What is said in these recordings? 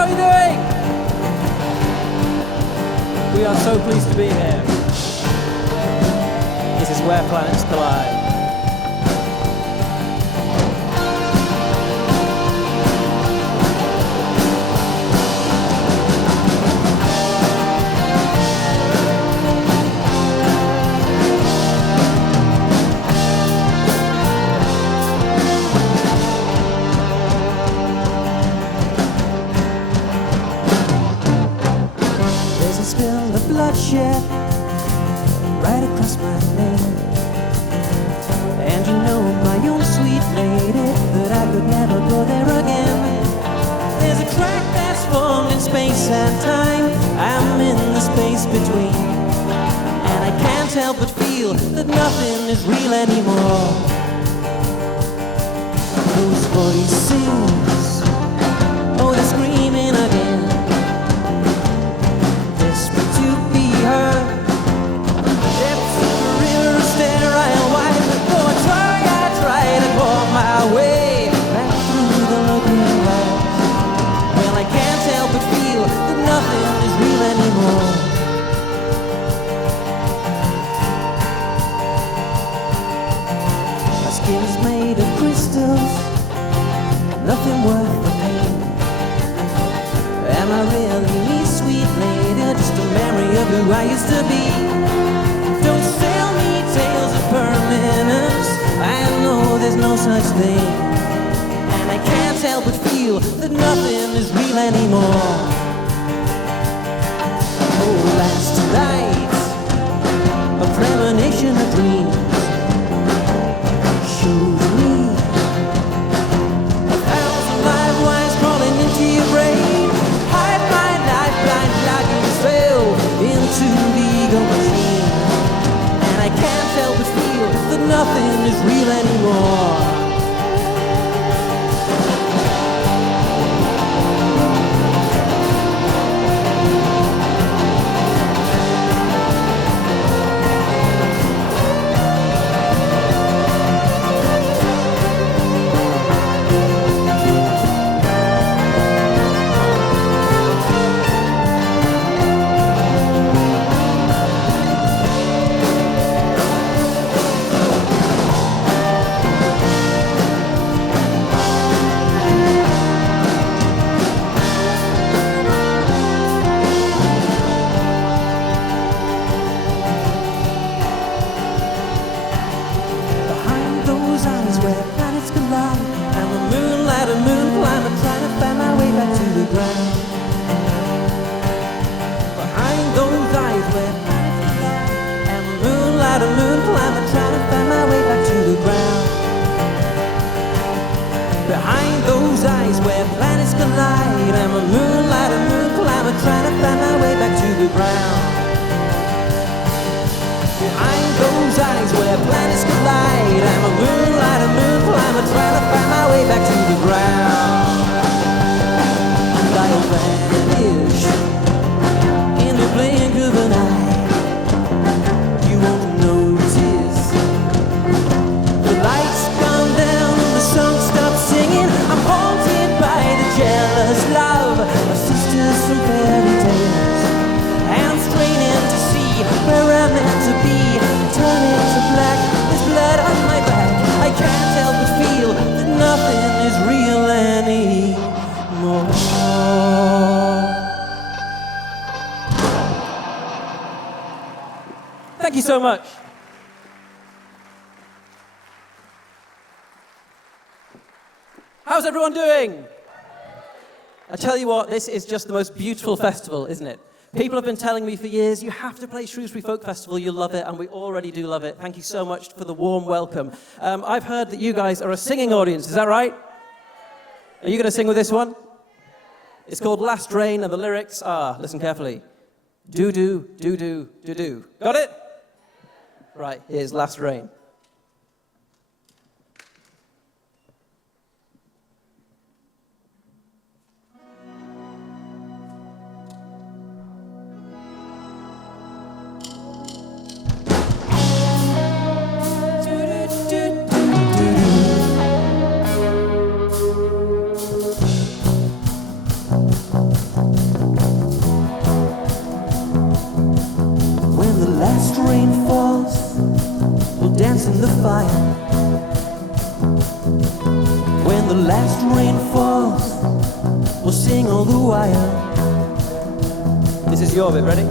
how are you doing? We are so pleased to be here. This is Where Planets Collide. Bloodshed right across my name, and you know, my own sweet lady, that I could never go there again. There's a crack that's formed in space and time. I'm in the space between, and I can't help but feel that nothing is real anymore. Those voices, oh, they're screaming again. Nothing worth the pain. Am I really sweet lady, just a memory of who I used to be? Don't sell me tales of permanence, I know there's no such thing. And I can't help but feel that nothing is real anymore. Oh, last night, a premonition of dreams showed me your brain. Hide my lifeline like you fell into the ego machine. And I can't help but feel that nothing is real anymore. Behind those eyes where planets collide, I'm a moon climber trying to find my way back to the ground. Behind those eyes where planets collide, I'm a moon climber trying to find my way back to the ground. And I'll vanish in the blink of an eye. You won't notice the lights come down and the song stops singing. I'm haunted by the jealous love of sisters from fairy tales, and I'm straining to see where I'm meant to be. Turning to black, there's blood on my back. I can't help but feel that nothing is real anymore. Thank you so much. How's everyone doing? I tell you what, this is just the most beautiful festival, isn't it? People have been telling me for years, you have to play Shrewsbury Folk Festival, you'll love it, and we already do love it. Thank you so much for the warm welcome. I've heard that you guys are a singing audience, is that right? Are you going to sing with this one? It's called Last Rain, and the lyrics are, listen carefully, do-do, do-do, do-do. Got it? Right, here's Last Rain. last rain falls, we'll dance in the fire. When the last rain falls, we'll sing all the while. This is your bit, ready?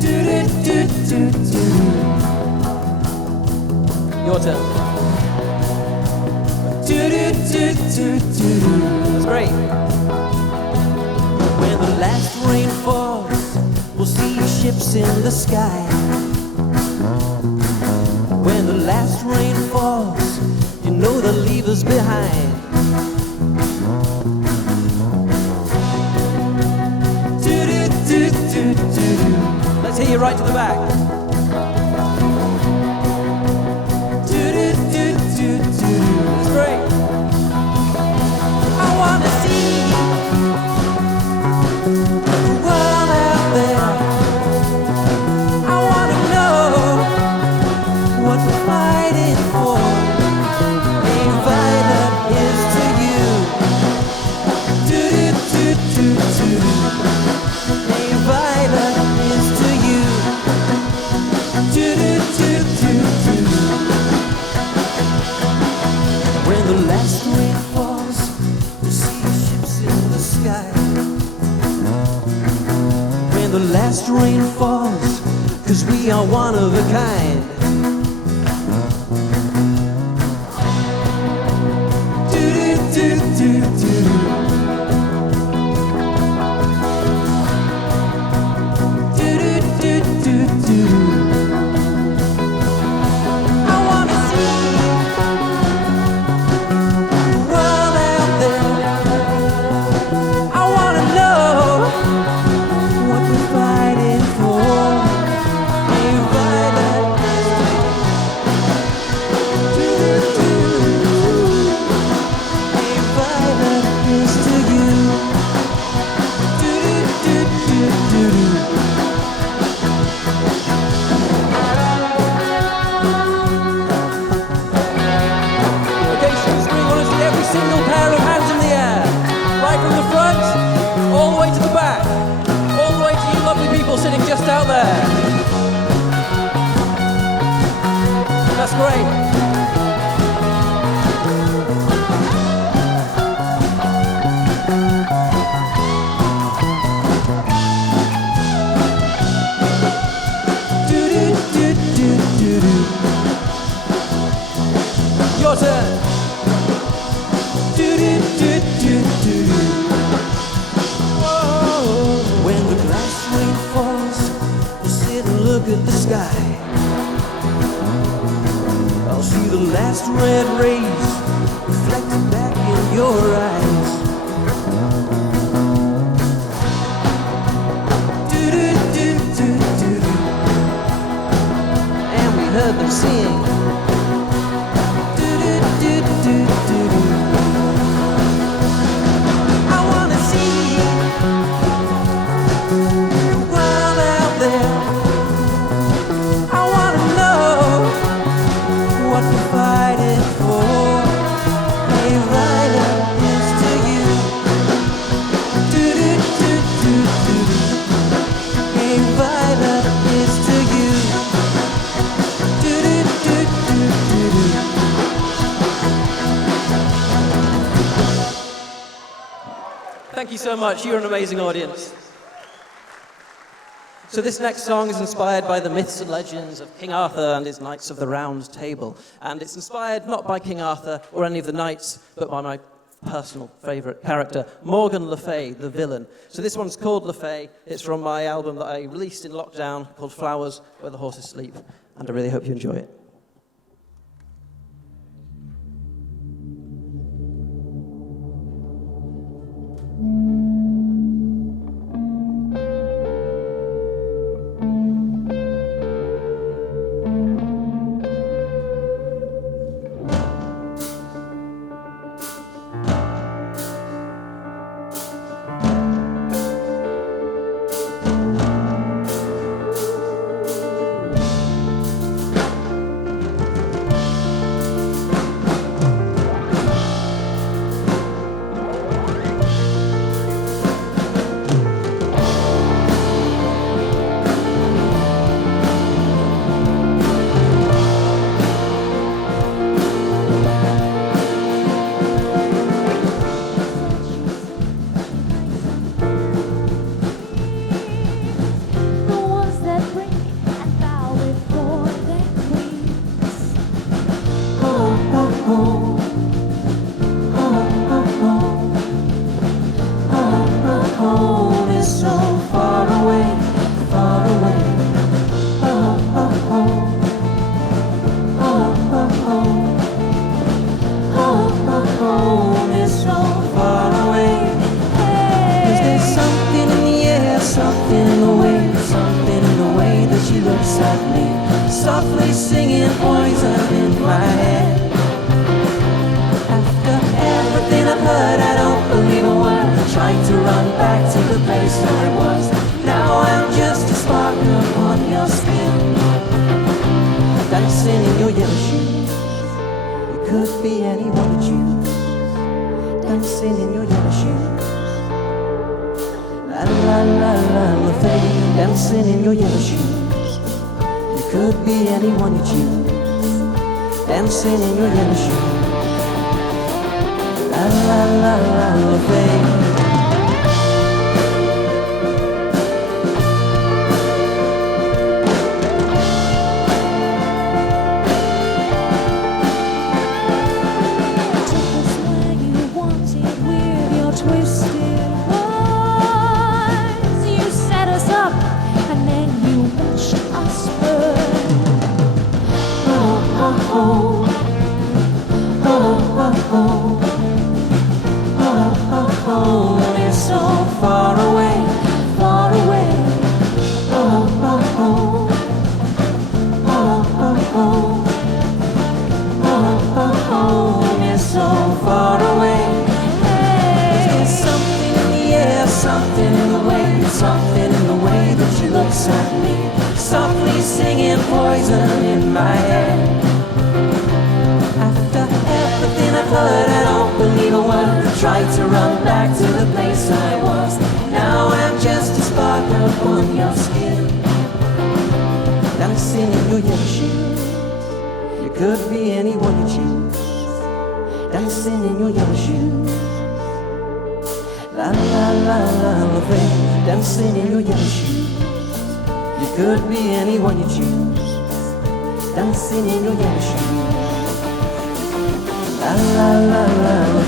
Do-do-do-do-do. Your turn. Do-do-do-do-do. That's great. When the last rain falls, we'll see ships in the sky. When the last rain falls, you know they'll leave us behind. Do-do-do-do-do. Let's hear you right to the back. Do-do-do-do-do. That's great. I wanna see the world out there. I wanna know what we're fighting for. Hey, Violet, here's to you. Do-do-do-do-do. Hey, Violet, here's to you. Do-do-do-do-do. When the last rain falls, we'll see ships in the sky. When the last rain falls, 'cause we are one of a kind. Do-do-do-do-do. Do-do-do-do-do. I wanna see the world out there. I wanna know what we're fighting for. Hey, Violet, do-do-do. Hey, Violet, here's to you. Do-do-do-do-do. Okay, Shrewsbury, want to see every single pair of hands in the air. Right from the front, all the way to the back. All the way to you lovely people sitting just out there. That's great. Do-do-do-do-do-do. Your turn. Do-do-do-do-do. When the last rain falls, we'll sit and look at the sky. I'll see the last red rays reflected back in your eyes. Do-do-do-do-do. And we heard them sing. Do-do-do-do-do. I wanna see the world out there. I wanna know what we're fighting for. Hey, Violet, here's to you. Do-do-do-do-do. Hey, Violet, here's to you. Do-do-do-do-do. Thank you so much. You're an amazing audience. So this next song is inspired by the myths and legends of King Arthur and his Knights of the Round Table. And it's inspired not by King Arthur or any of the knights, but by my personal favourite character, Morgan Le Fay, the villain. So this one's called Le Fay. It's from my album that I released in lockdown called Flowers Where the Horses Sleep. And I really hope you enjoy it. singing poison in my head. After everything I've heard, I don't believe a word. I tried to run back to the place where I was. Now I'm just a spark upon your skin, dancing in your yellow shoes. You could be anyone you choose, dancing in your yellow shoes. La la la la la, dancing in your yellow shoes. You could be anyone you choose, dancing in your yellow shoes. La la la la la, softly singing poison in my head. After everything I've heard, I don't believe a word. I tried to run back to the place I was. Now I'm just a spark upon your skin, dancing in your yellow shoes. You could be anyone you choose, dancing in your yellow shoes. La la la la la, dancing in your yellow shoes. You could be anyone you choose, dancing in your yellow shoes. La la la la la.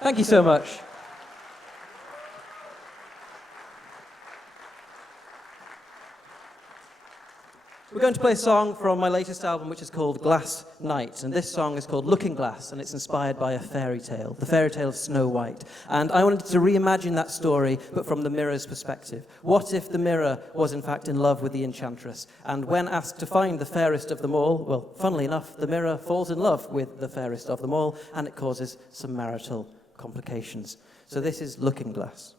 Thank you so much. We're going to play a song from my latest album, which is called Glass Night. And this song is called Looking Glass, and it's inspired by a fairy tale, the fairy tale of Snow White. And I wanted to reimagine that story, but from the mirror's perspective. What if the mirror was, in fact, in love with the enchantress? And when asked to find the fairest of them all, well, funnily enough, the mirror falls in love with the fairest of them all, and it causes some marital complications. So this is Looking Glass.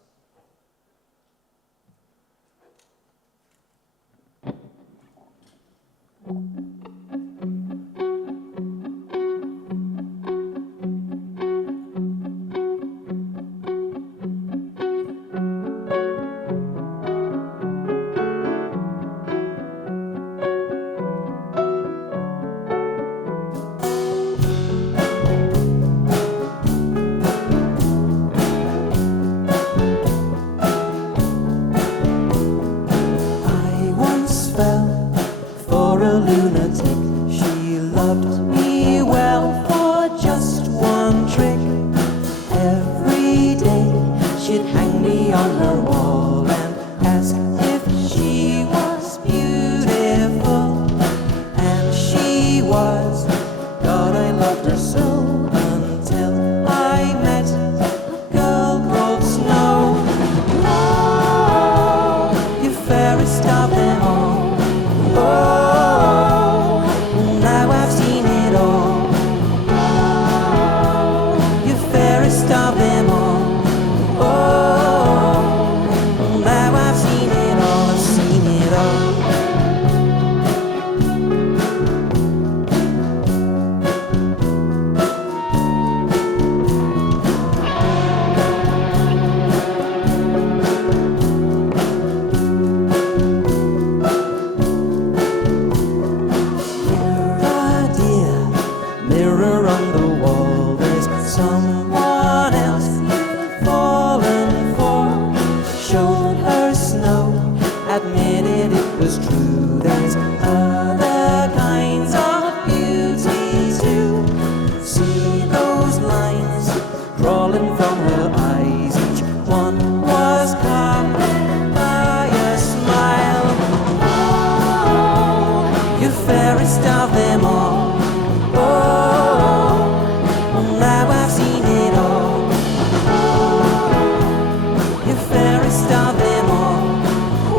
God, I loved her so. you're fairest of them all. Oh, now I've seen it all. You're fairest of them all.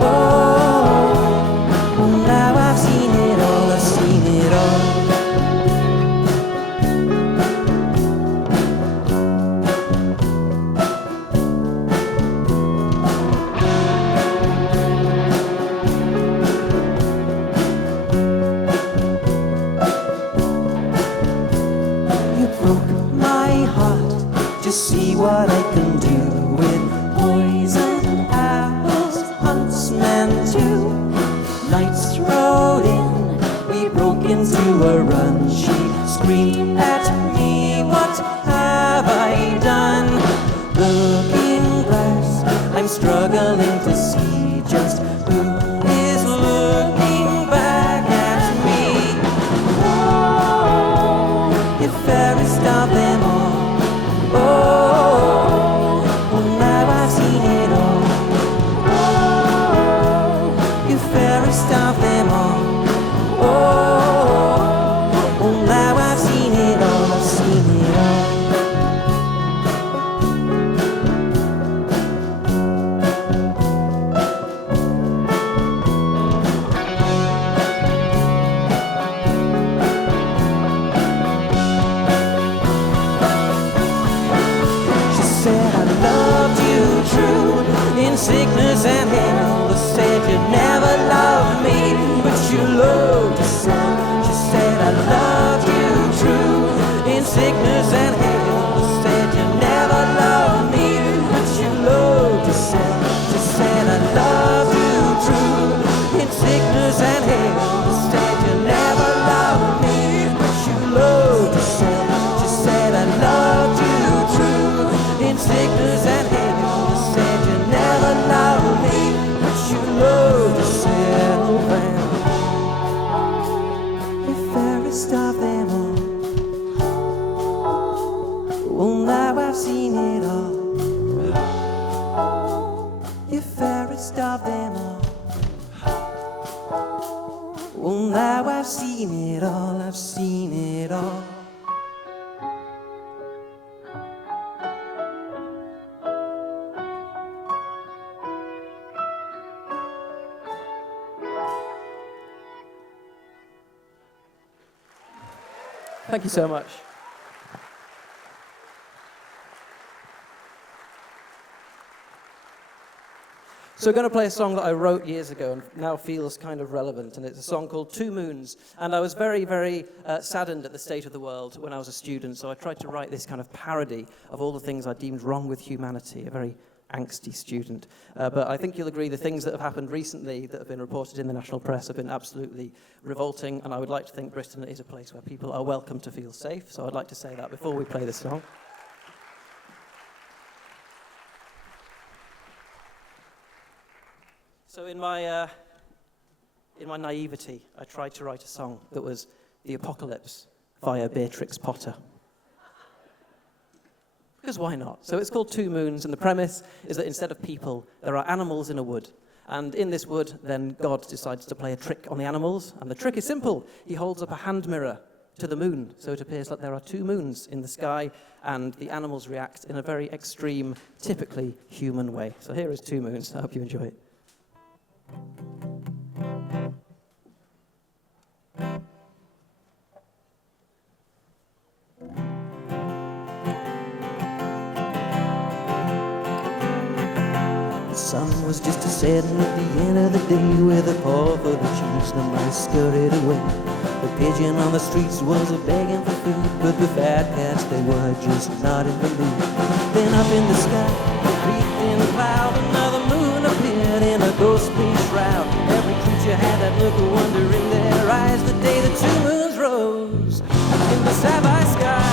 Oh, now I've seen it all. I've seen it all. See what I can do with poison apples, huntsmen too. Lights rode in, we broke into a run. She screamed at me, what have I done? Looking glass, I'm struggling to see just who is looking back at me. Oh, you're fairest of them all. Oh, now I've seen it all. Oh, you're fairest of them all. Oh, now I've seen it all. I've seen it all. In sickness and health, said you'd never love me, but you loved yourself. She said I loved you true. In sickness and health, said you'd never love me, but you loved yourself. She said I loved you true. In sickness and health, said you'd never love me, but you loved yourself. She said I loved you true. In sickness and health, never love me, but you love yourself. And you're fairest of them all. Well, now I've seen it all. You're fairest of them all. Well, now I've seen it all. I've seen it all. Thank you so much. So we're going to play a song that I wrote years ago and now feels kind of relevant, and it's a song called Two Moons. And I was very, very saddened at the state of the world when I was a student, so I tried to write this kind of parody of all the things I deemed wrong with humanity, a very angsty student. But I think you'll agree the things that have happened recently that have been reported in the national press have been absolutely revolting, and I would like to think Britain is a place where people are welcome to feel safe, so I'd like to say that before we play this song. So in my naivety, I tried to write a song that was the apocalypse via Beatrix Potter. Because why not? So it's called Two Moons, and the premise is that instead of people, there are animals in a wood. And in this wood, then God decides to play a trick on the animals. And the trick is simple. He holds up a hand mirror to the moon, so it appears like there are two moons in the sky, and the animals react in a very extreme, typically human way. So here is Two Moons. I hope you enjoy it. The sun was just a-setting at the end of the day, with a paw full of cheese, the mice scurried away. The pigeon on the streets was a-begging for food, but the fat cats, they were just not in the mood. Then up in the sky, a creeping cloud, another moon appeared in a ghostly shroud. Every creature had that look of wonder in their eyes the day the two moons rose in the sapphire sky.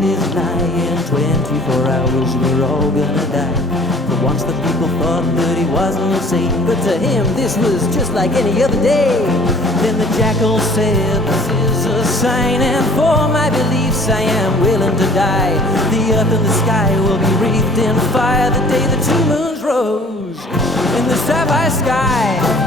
Is nigh. In 24 hours we're all gonna die. But once the people thought that he was rain, but to him this was just like any other day. Then the jackal said, this is a sign, and for my beliefs I am willing to die. The earth and the sky will be wreathed in fire the day the two moons rose in the sapphire sky.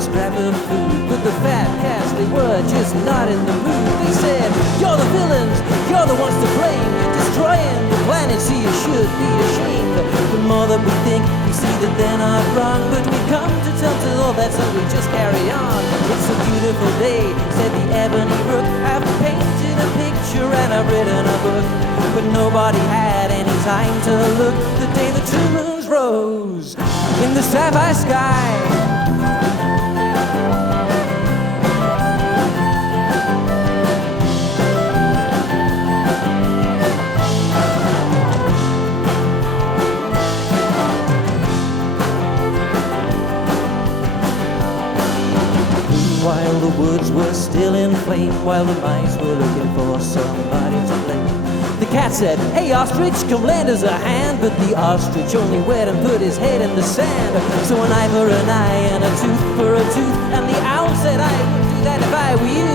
Scrap of food, but the fat cats, they were just not in the mood. They said, you're the villains, you're the ones to blame, you're destroying the planet, so you should be ashamed. The more that we think, we see that they're not wrong, but we come to terms with all that, so we just carry on. It's a beautiful day, said the ebony rook. I've painted a picture and I've written a book, but nobody had any time to look the day the two moons rose in the sapphire sky. While the woods were still in flame, while the mice were looking for somebody to blame, the cat said, hey ostrich, come lend us a hand. But the ostrich only went and put his head in the sand. So an eye for an eye and a tooth for a tooth, and the owl said, I would do that if I were you.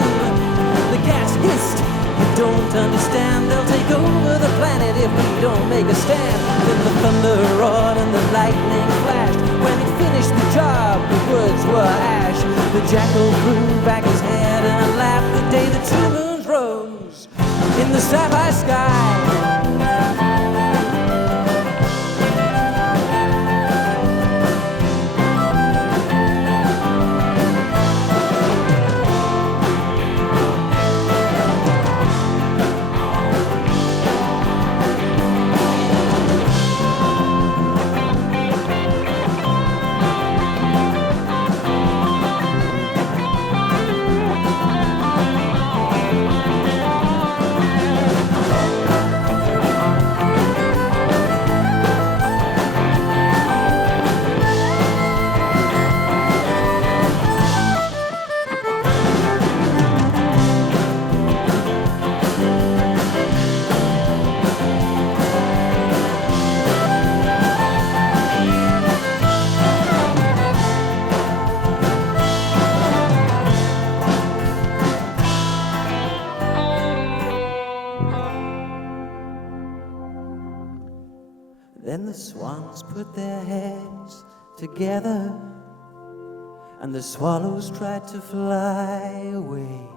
The cat hissed, you don't understand, they'll take over the planet if we don't make a stand. Then the thunder roared and the lightning flashed. When he finished the job, the woods were ash. The jackal threw back his head and laughed the day the two moons rose in the sapphire sky. Then the swans put their heads together, and the swallows tried to fly away.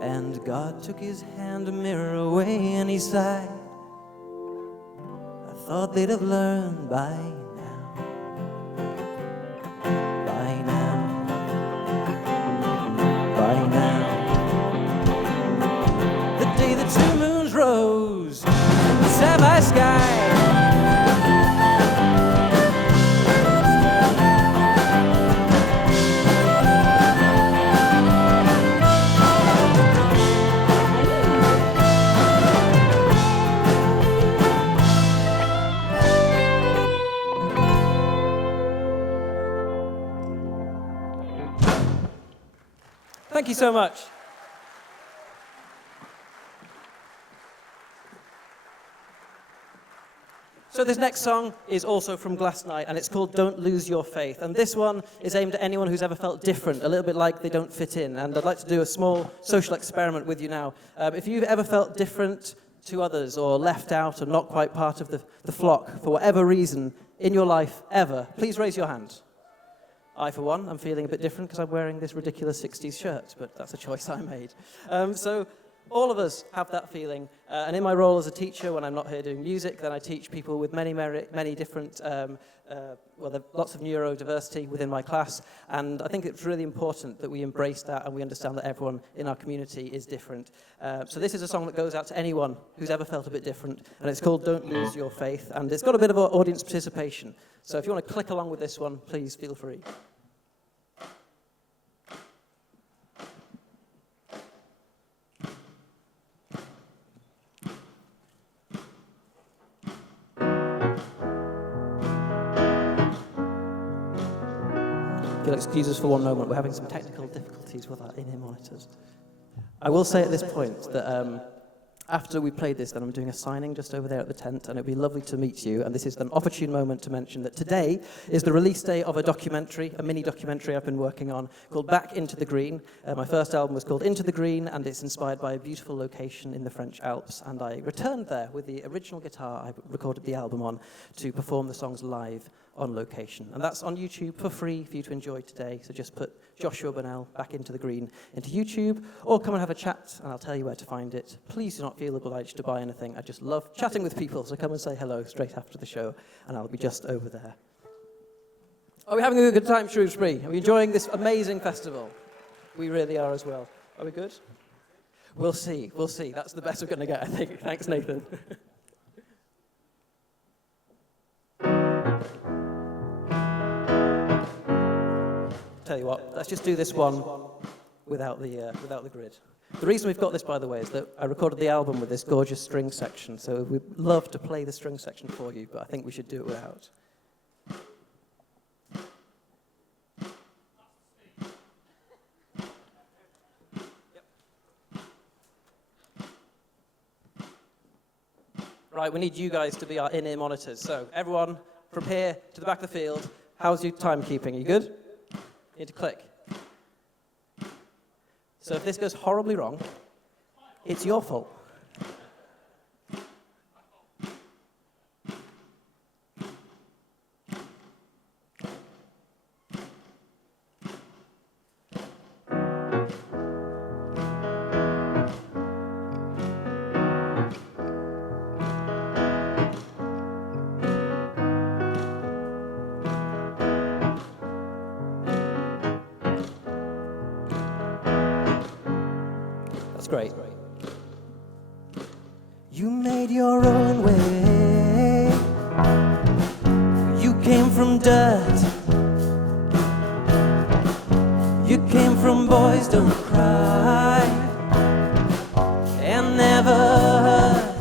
And God took his hand a mirror away, and he sighed, I thought they'd have learned by now. By now. By now. The day the two moons rose in the sapphire sky. Thank you so much. So this next song is also from Glass Night, and it's called Don't Lose Your Faith. And this one is aimed at anyone who's ever felt different, a little bit like they don't fit in. And I'd like to do a small social experiment with you now. If you've ever felt different to others, or left out, or not quite part of the flock, for whatever reason, in your life, ever, please raise your hand. I, for one, am feeling a bit different because I'm wearing this ridiculous 60s shirt, but that's a choice I made. So all of us have that feeling. And in my role as a teacher, when I'm not here doing music, then I teach people with many different, there are lots of neurodiversity within my class. And I think it's really important that we embrace that and we understand that everyone in our community is different. So this is a song that goes out to anyone who's ever felt a bit different. And it's called Don't Lose Your Faith. And it's got a bit of audience participation. So if you want to click along with this one, please feel free. you'll excuse us for one moment, we're having some technical difficulties with our in-ear monitors. I will say at this point that after we played this, then I'm doing a signing just over there at the tent, and it'd be lovely to meet you. And this is an opportune moment to mention that today is the release day of a documentary, a mini documentary I've been working on called Back Into the Green. My first album was called Into the Green, and it's inspired by a beautiful location in the French Alps. And I returned there with the original guitar I recorded the album on to perform the songs live on location. And that's on YouTube for free for you to enjoy today. So just put Joshua Burnell, Back Into the Green, into YouTube, or come and have a chat, and I'll tell you where to find it. Please do not feel obliged to buy anything. I just love chatting with people, so come and say hello straight after the show, and I'll be just over there. Are we having a good time, Shrewsbury? Are we enjoying this amazing festival? We really are as well. Are we good? We'll see. We'll see. That's the best we're going to get, I think. Thanks, Nathan. Tell you what, let's just do this one without the grid. The reason we've got this, by the way, is that I recorded the album with this gorgeous string section, so we'd love to play the string section for you, but I think we should do it without. Right, we need you guys to be our in-ear monitors. So everyone, from here to the back of the field, how's your timekeeping? Are you good? You need to click. So if this goes horribly wrong, it's your fault. Great. You made your own way. You came from dirt. You came from Boys Don't Cry and never hurt.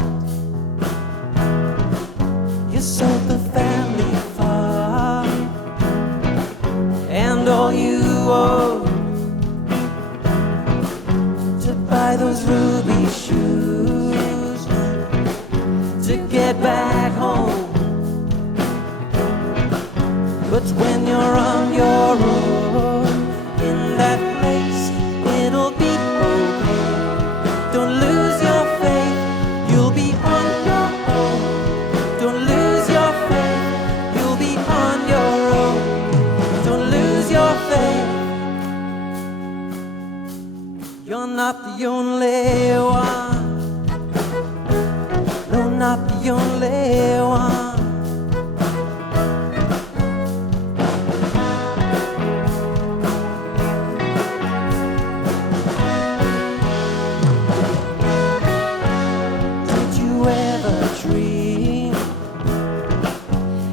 You sold the family farm and all you owe buy those ruby shoes to get back home. But when you're on your own in that place, it'll be okay. Don't lose your faith, you'll be on your own. Don't lose your faith, you'll be on your own. Don't lose your faith. You're not the only one. No, not the only one. Did you ever dream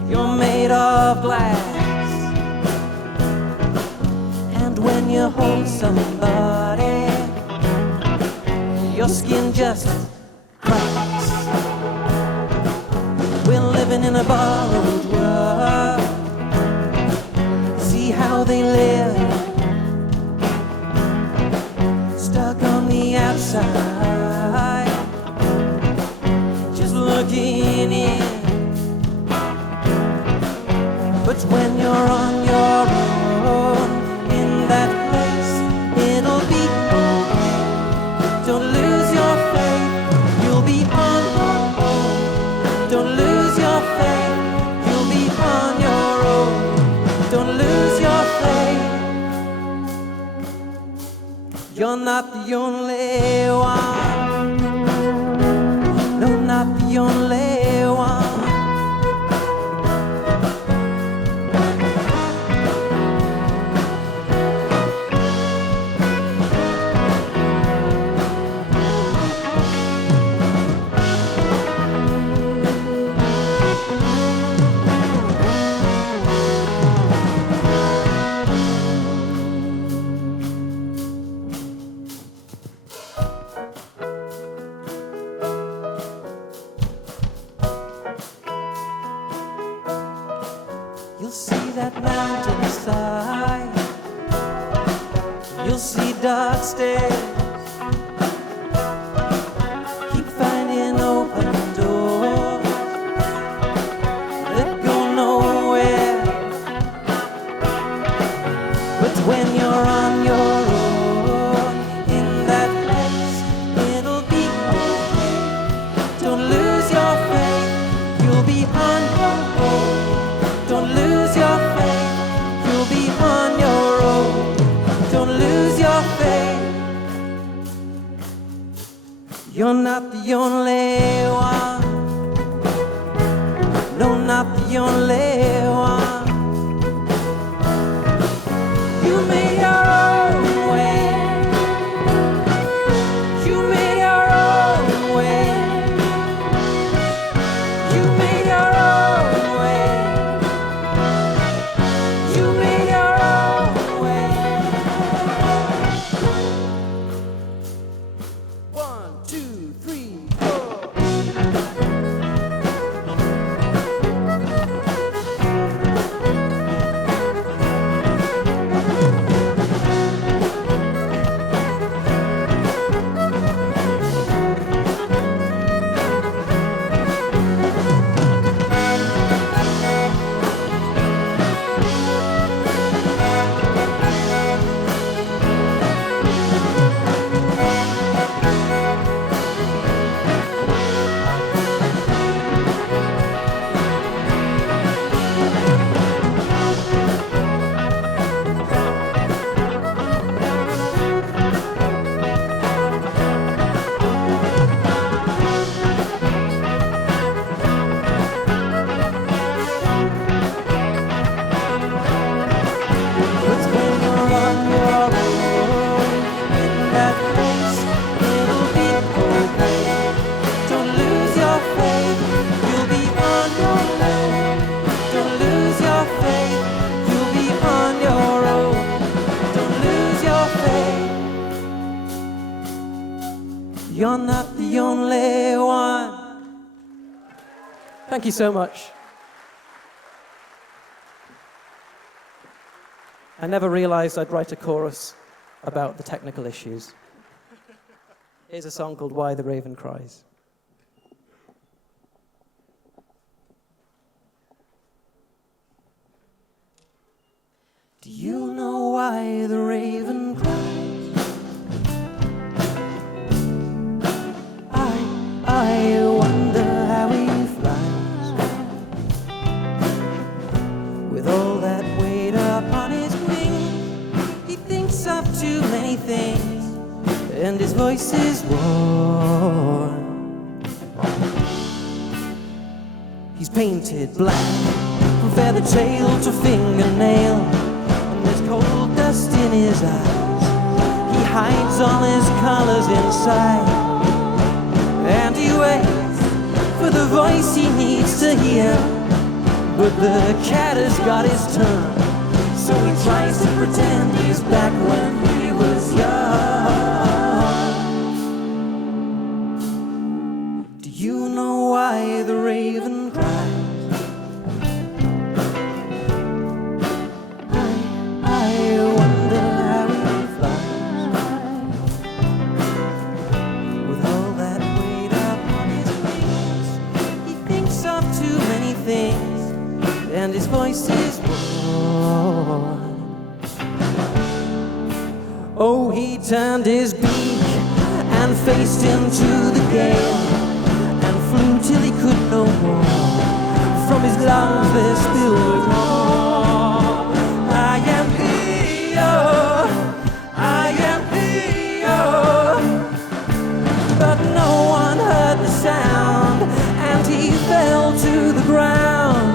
you're made of glass? And when you hold somebody, your skin just cracks. We're living in a borrowed world. See how they live, stuck on the outside, just looking in. But when you're on your own in that place, it'll be okay. Don't lose your faith, you'll be on your own. Don't lose your faith, you'll be on your own. Don't lose your faith. You're not the only one. No, not the only one. You're not the only one. No, not the only one. You made your own way. You made your own way. You made your own way. You made your own way. 1, 2, 3, 4. What's when you're on your own in that place? It'll be okay. Don't lose your faith. You'll be on your own. Don't lose your faith. You'll be on your own. Don't lose your faith. You're not the only one. Thank you so much. I never realized I'd write a chorus about the technical issues. Here's a song called Why the Raven Cries. Do you know why the raven cries? I wonder how he flies with all that weight upon his wing. He thinks of too many things, and his voice is warm. He's painted black from feather tail to fingernail, and there's cold dust in his eyes. He hides all his colors inside, and he waits for the voice he needs to hear. But the cat has got his tongue, so he tries to pretend he's back when he was young. Do you know why the raven cries? I wonder how he flies with all that weight upon his wings. He thinks of too many things, and his voice is warm. Oh, he turned his beak and faced into the gale, and flew till he could no more. From his lungs there spilled a roar. I am here, I am here. But no one heard the sound, and he fell to the ground.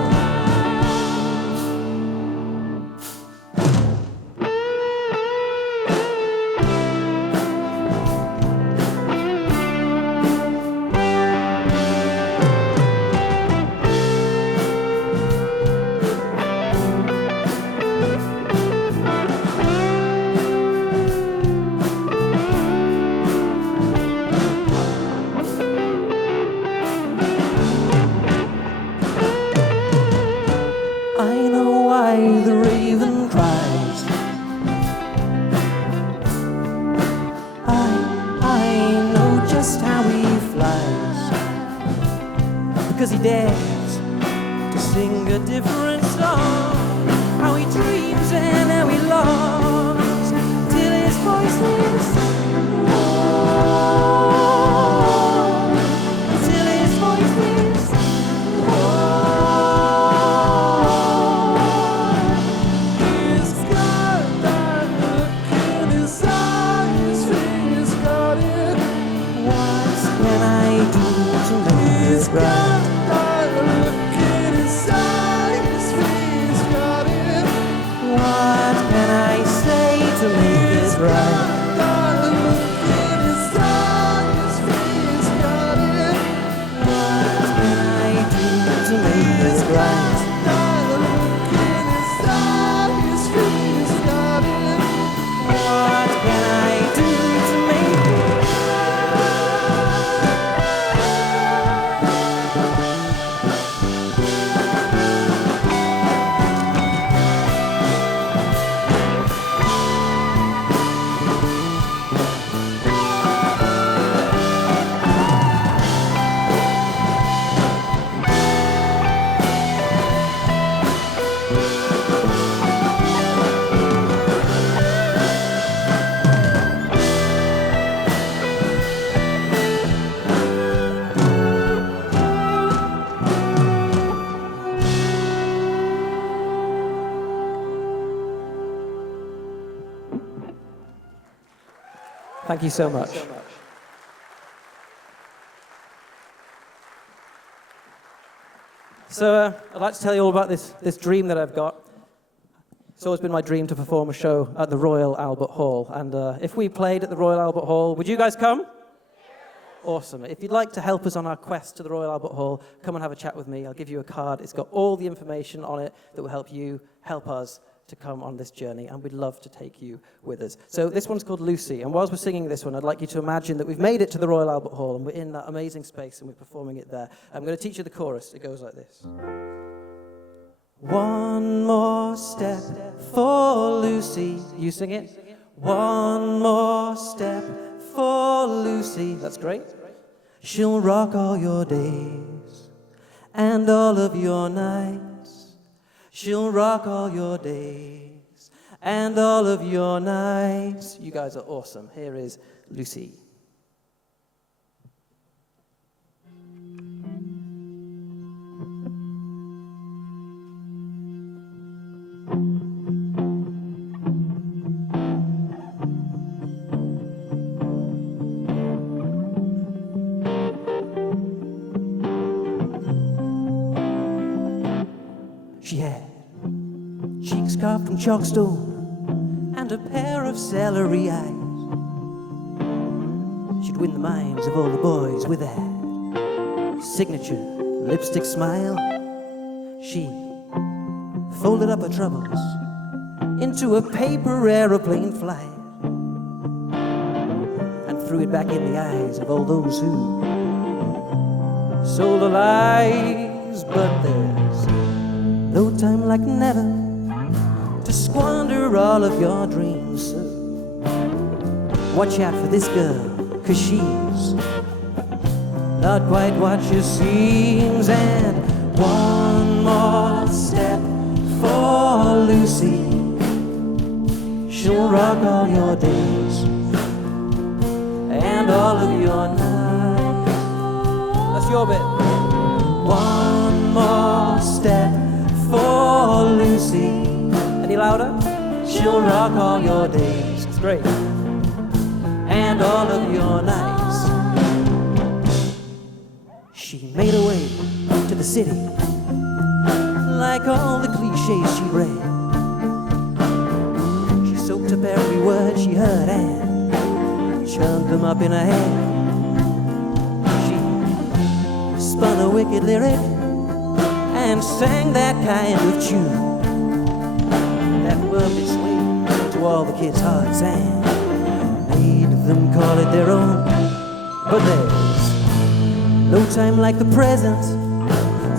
I know why the raven cries. I know just how he flies, because he dares to sing a different song. How he dreams and how he longs, till his voice is warm. Till his voice is warm. He's got that look in his eyes. He's got it once. it right. What can I say to make it right? What can I do to make this right? What can I do to make it Thank you so much. So I'd like to tell you all about this dream that I've got. It's always been my dream to perform a show at the Royal Albert Hall. And if we played at the Royal Albert Hall, would you guys come? Awesome. If you'd like to help us on our quest to the Royal Albert Hall, come and have a chat with me. I'll give you a card. It's got all the information on it that will help you, help us to come on this journey, and we'd love to take you with us. So this one's called Lucy, and whilst we're singing this one, I'd like you to imagine that we've made it to the Royal Albert Hall, and we're in that amazing space, and we're performing it there. I'm going to teach you the chorus. It goes like this. One more step for Lucy. You sing it. One more step for Lucy. That's great. She'll rock all your days and all of your nights. She'll rock all your days and all of your nights. You guys are awesome. Here is Lucy. She had cheeks carved from chalkstone and a pair of celery eyes. She'd win the minds of all the boys with that signature lipstick smile. She folded up her troubles into a paper aeroplane flight and threw it back in the eyes of all those who sold her lies. But there's no time like never to squander all of your dreams. So watch out for this girl, 'cause she's not quite what she seems. And one more step for Lucy. She'll rock all your days and all of your nights. That's your bit. One more step for Lucy. Any louder? She'll rock all your days. It's great. And all of your nights. She made her way to the city, like all the cliches she read. She soaked up every word she heard and churned them up in her head. She spun a wicked lyric and sang that kind of tune that warmed its way to all the kids' hearts and made them call it their own. But there's no time like the present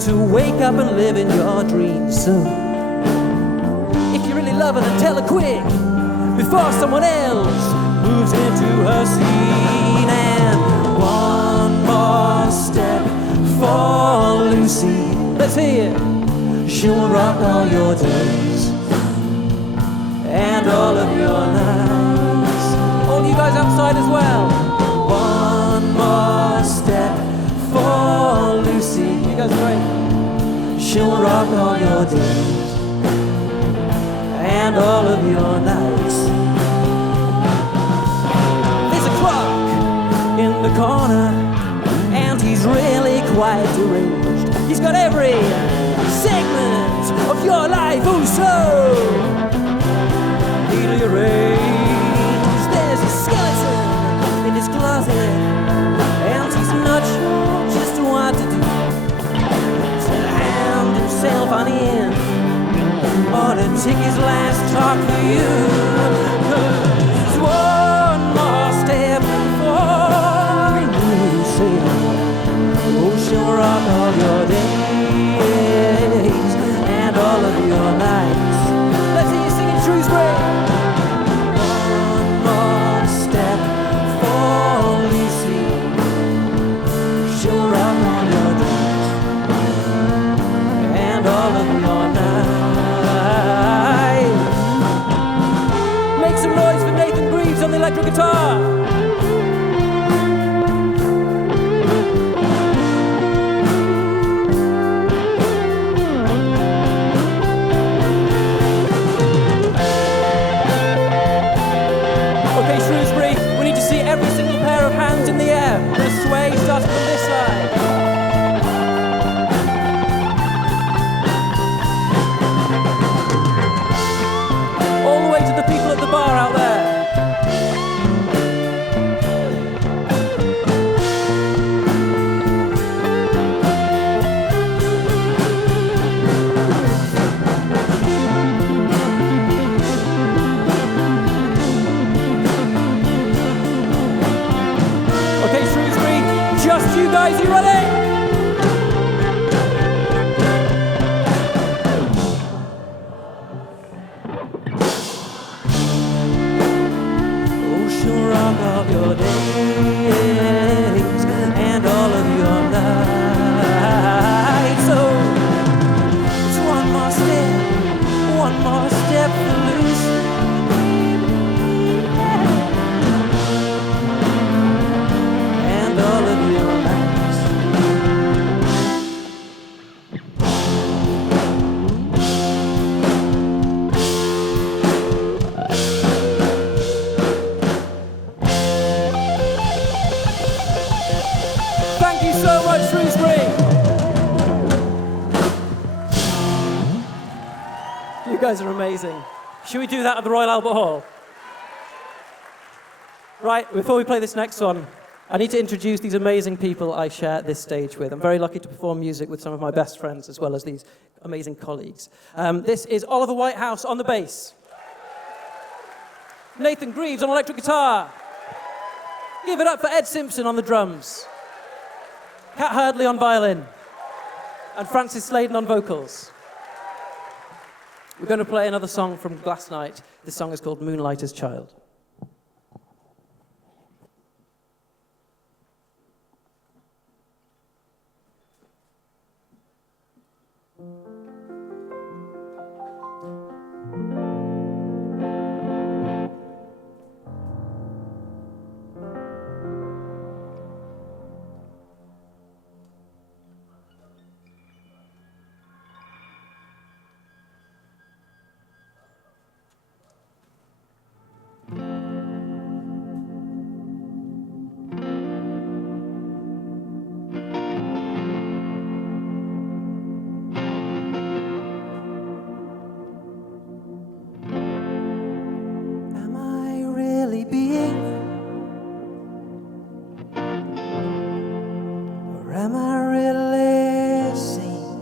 to wake up and live in your dreams. So if you really love her, then tell her quick before someone else moves into her scene. And one more step for Lucy. Let's hear it. She'll rock all your days and all of your nights. All you guys outside as well. One more step for Lucy. You guys are great. She'll rock all your days and all of your nights. There's a clock in the corner and he's really quite deranged. He's got every segment of your life, oh so neatly arranged. There's a skeleton in his closet, and he's not sure just what to do. To hand himself on in, or to take his last talk for you. 'Cause one more step before you say, oh, she'll rock all your days and all of your nights. Let's hear you singing Shrewsbury. One more step for Lucy, she'll rock all your days and all of your nights. Make some noise for Nathan Greaves on the electric guitar. Okay, Shrewsbury, we need to see every single pair of hands in the air. The sway starts from this side. All the way to the people at the bar out there. Okay, Shrewsbury, just you guys, you ready? Oh, she'll rock all your days and all of your nights. So it's one more step for Lucy, and all of your nights. Thank you so much, Shrewsbury. You guys are amazing. Should we do that at the Royal Albert Hall? Right, before we play this next one, I need to introduce these amazing people I share this stage with. I'm very lucky to perform music with some of my best friends as well as these amazing colleagues. This is Oliver Whitehouse on the bass. Nathan Greaves on electric guitar. Give it up for Ed Simpson on the drums. Kat Hurdley on violin. And Francis Sladen on vocals. We're going to play another song from Glass Night. This song is called Moonlighter's Child. Am I really sane?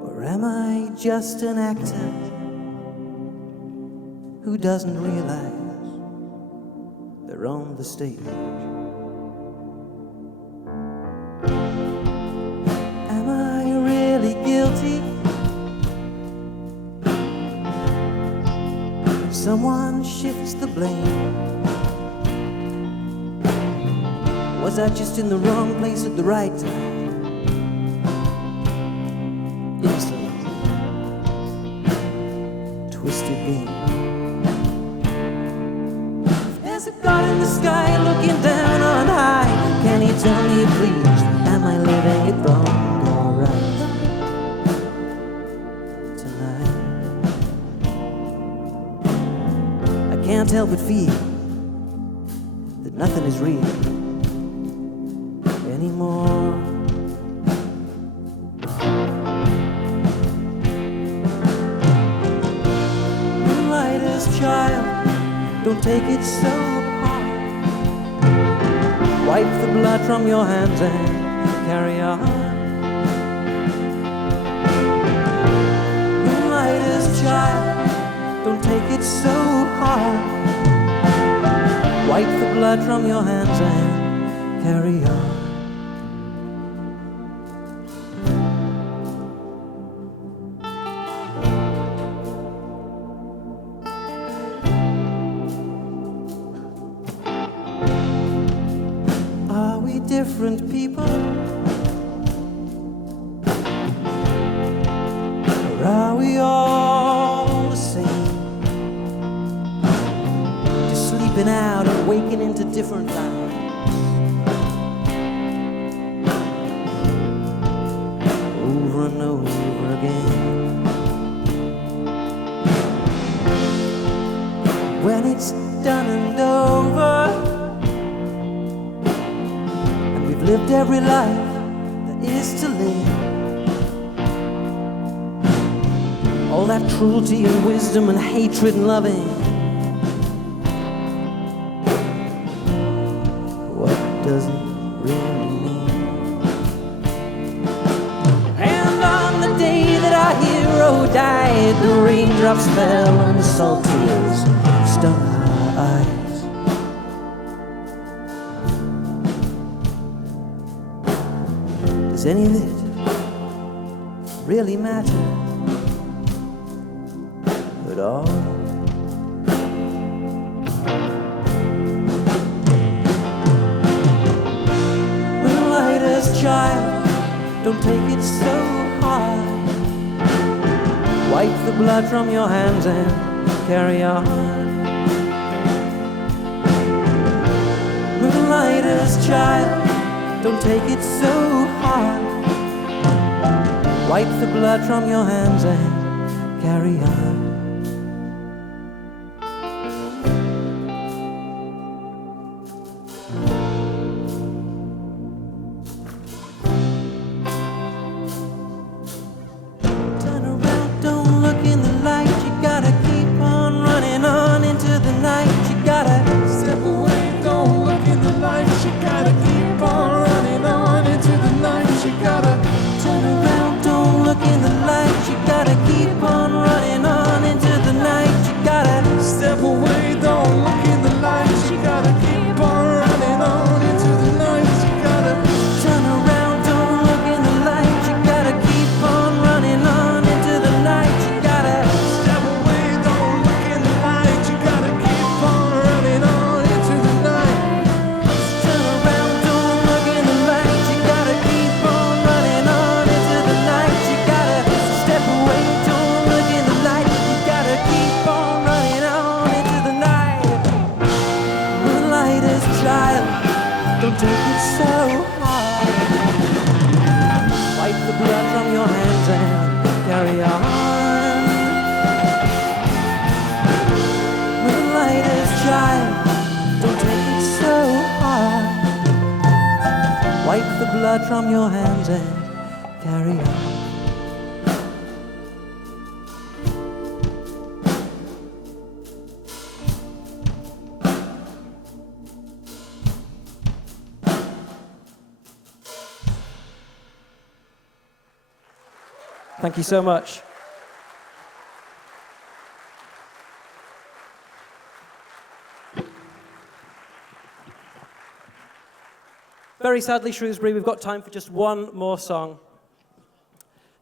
Or am I just an actor who doesn't realize they're on the stage? Am I really guilty? Someone shifts the blame. Was I just in the wrong place at the right time? Insolent, twisted game. There's a God in the sky looking down on high. Can he tell me please, am I living it wrong or right tonight? I can't help but feel that nothing is real anymore. Moonlighter's child, don't take it so hard. Wipe the blood from your hands and carry on. Moonlighter's child, don't take it so hard. Wipe the blood from your hands and carry on. Are we different people? Or are we all the same? Just sleeping out and waking into different lives. Over and over again. When it's done and over, and we've lived every life there is to live, all that cruelty and wisdom and hatred and loving, what does it really mean? And on the day that our hero died, the raindrops fell and the salt tears stung our eyes. Does any of it really matter at all? Moonlighter's child, don't take it so hard. Wipe the blood from your hands and carry on. Moonlighter's child, don't take it so hard. Wipe the blood from your hands and carry on. Turn around, don't look in the light. You gotta keep on running on into the night. You gotta Step away, don't look in the light. You gotta keep on running on into the night. You gotta turn around, don't look in the light. You gotta keep on running on into the night. You gotta step away, don't look in the light. You gotta keep on running on into the night. You gotta turn around, don't look in the light. You gotta keep on running on into the night. You gotta step away, don't look in the light. You gotta keep on running on into the night. turn around, don't look in the light. You gotta keep on running on into the night. You gotta step away, don't look in the light. You gotta keep on running on into the night. Moonlighter's child, don't take it so hard. Wipe the blood from your hands and carry on. Moonlighter's child, don't take it so hard. Wipe the blood from your hands and carry on. Thank you so much. Very sadly, Shrewsbury, we've got time for just one more song.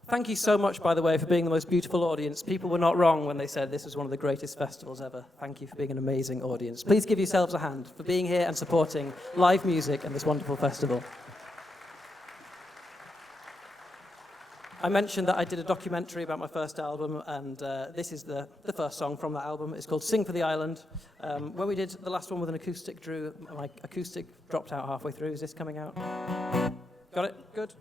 Thank you so much, by the way, for being the most beautiful audience. People were not wrong when they said this was one of the greatest festivals ever. Thank you for being an amazing audience. Please give yourselves a hand for being here and supporting live music and this wonderful festival. I mentioned that I did a documentary about my first album, and this is the first song from that album. It's called Sing for the Island. When we did the last one with an acoustic, Drew, my acoustic dropped out halfway through. Is this coming out? Got it? Good.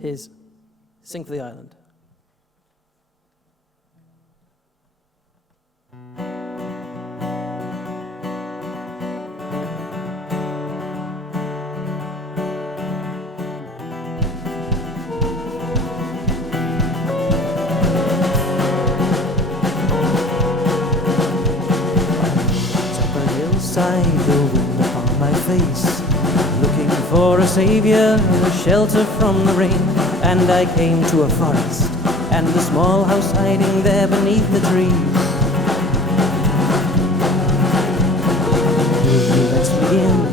Here's Sing for the Island. fireside, the wind upon my face, looking for a savior, a shelter from the rain. And I came to a forest, and a small house hiding there beneath the trees. Let me in.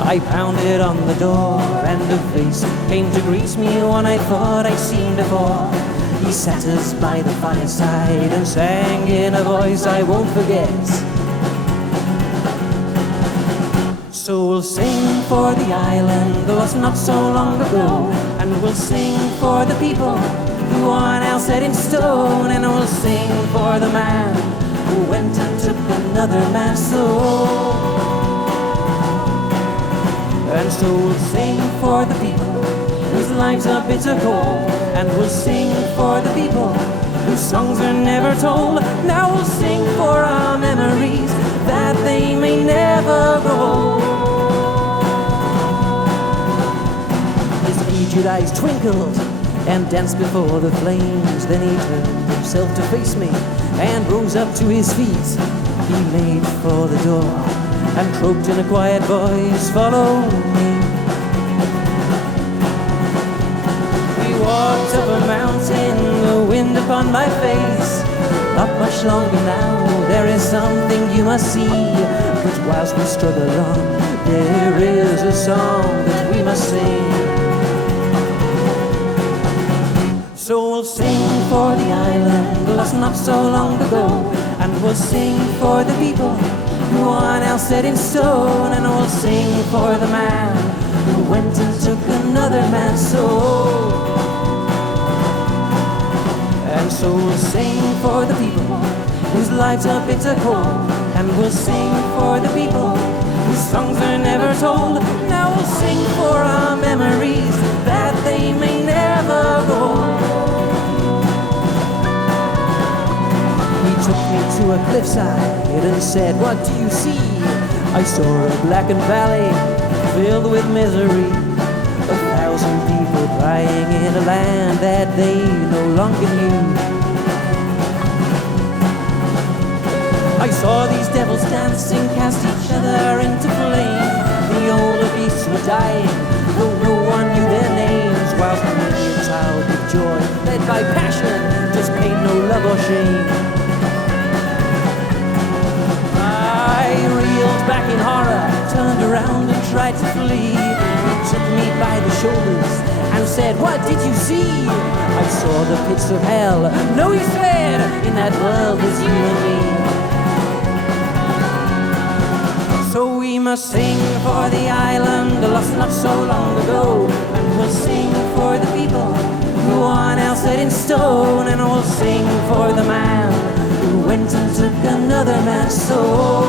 I pounded on the door, and a face came to greet me, one I thought I'd seen before. He sat us by the fireside and sang in a voice I won't forget. So we'll sing for the island lost not so long ago, and we'll sing for the people who are now set in stone, and we'll sing for the man who went and took another man's soul. And so we'll sing for the people whose lives are bitter cold, and we'll sing for the people whose songs are never told. Now we'll sing for our memories, that they may never grow old. His aged eyes twinkled and danced before the flames. Then he turned himself to face me and rose up to his feet. He made for the door and croaked in a quiet voice, "Follow me." We walked up a mountain, the wind upon my face. Not much longer now, there is something you must see. But whilst we struggle on, there is a song that we must sing. So we'll sing for the island lost not so long ago, and we'll sing for the people who are now set in stone, and we'll sing for the man who went and took another man's soul. And so we'll sing for the people whose lives are bitter cold, and we'll sing for the people whose songs are never told. Now we'll sing for our memories, that they may never go old. He took me to a cliffside and said, "What do you see?" I saw a blackened valley filled with misery, 1,000 people crying in a land that they no longer knew. I saw these devils dancing, cast each other into flame. The older beasts were dying, though no one knew their names, whilst the millions howled with joy, led by passion, just pain, no love or shame. I reeled back in horror, turned around and tried to flee. He took me by the shoulders and said, "What did you see?" I saw the pits of hell. No, he said, in that world was you and me. So we must sing for the island lost not so long ago, and we'll sing for the people who are now set in stone, and we'll sing for the man who went and took another man's soul.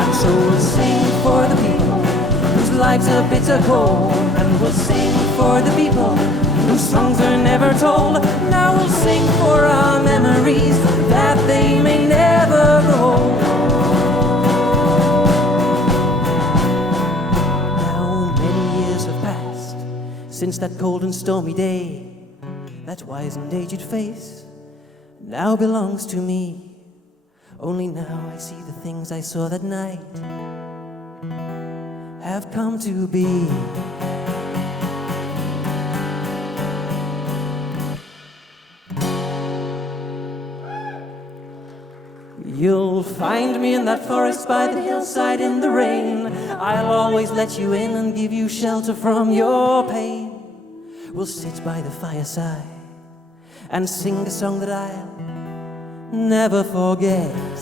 And so we'll sing for the people whose lives are bitter cold, and we'll sing for the people whose songs are never told. Now we'll sing for our memories, that they may never grow old. Now many years have passed since that cold and stormy day. That wise and aged face now belongs to me. Only now I see the things I saw that night have come to be. You'll find me in that forest by the hillside in the rain. I'll always let you in and give you shelter from your pain. We'll sit by the fireside and sing a song that I'll never forget.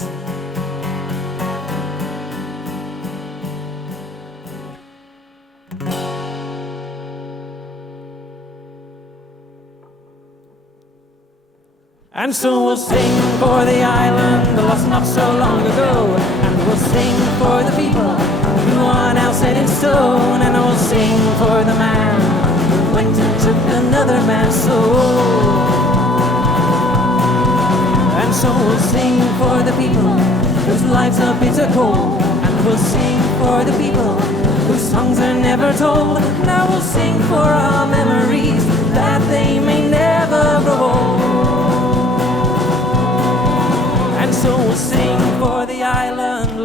And so we'll sing for the island lost not so long ago, and we'll sing for the people who are now set in stone, and we'll sing for the man who went and took another man's soul. And so we'll sing for the people whose lives are bitter cold, and we'll sing for the people whose songs are never told. Now we'll sing for our memories, that they may never grow old. And so we'll sing for the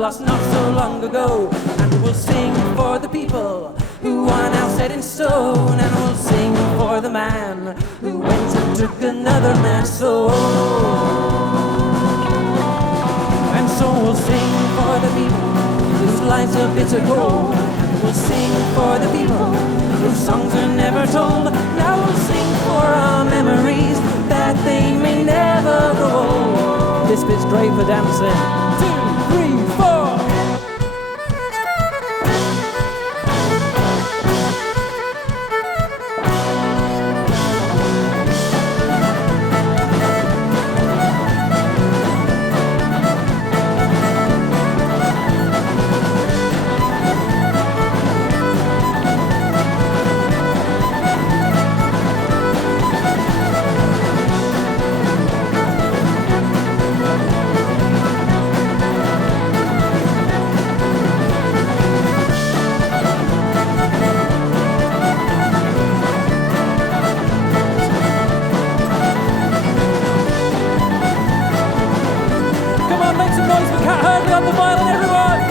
lost not so long ago. And we'll sing for the people who are now set in stone. And we'll sing for the man who went and took another man's soul. And so we'll sing for the people whose lives are bitter cold. And we'll sing for the people whose songs are never told. Now we'll sing for our memories that they may never grow old. This bit's great for dancing. 2, 3, 4. Make some noise for Cat Hurley on the violin, everyone!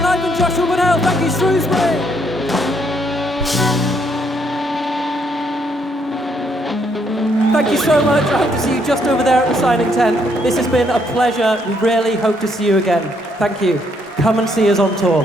I've been Joshua Burnell. Thank you, Shrewsbury. Thank you so much. I hope to see you just over there at the signing tent. This has been a pleasure. We really hope to see you again. Thank you. Come and see us on tour.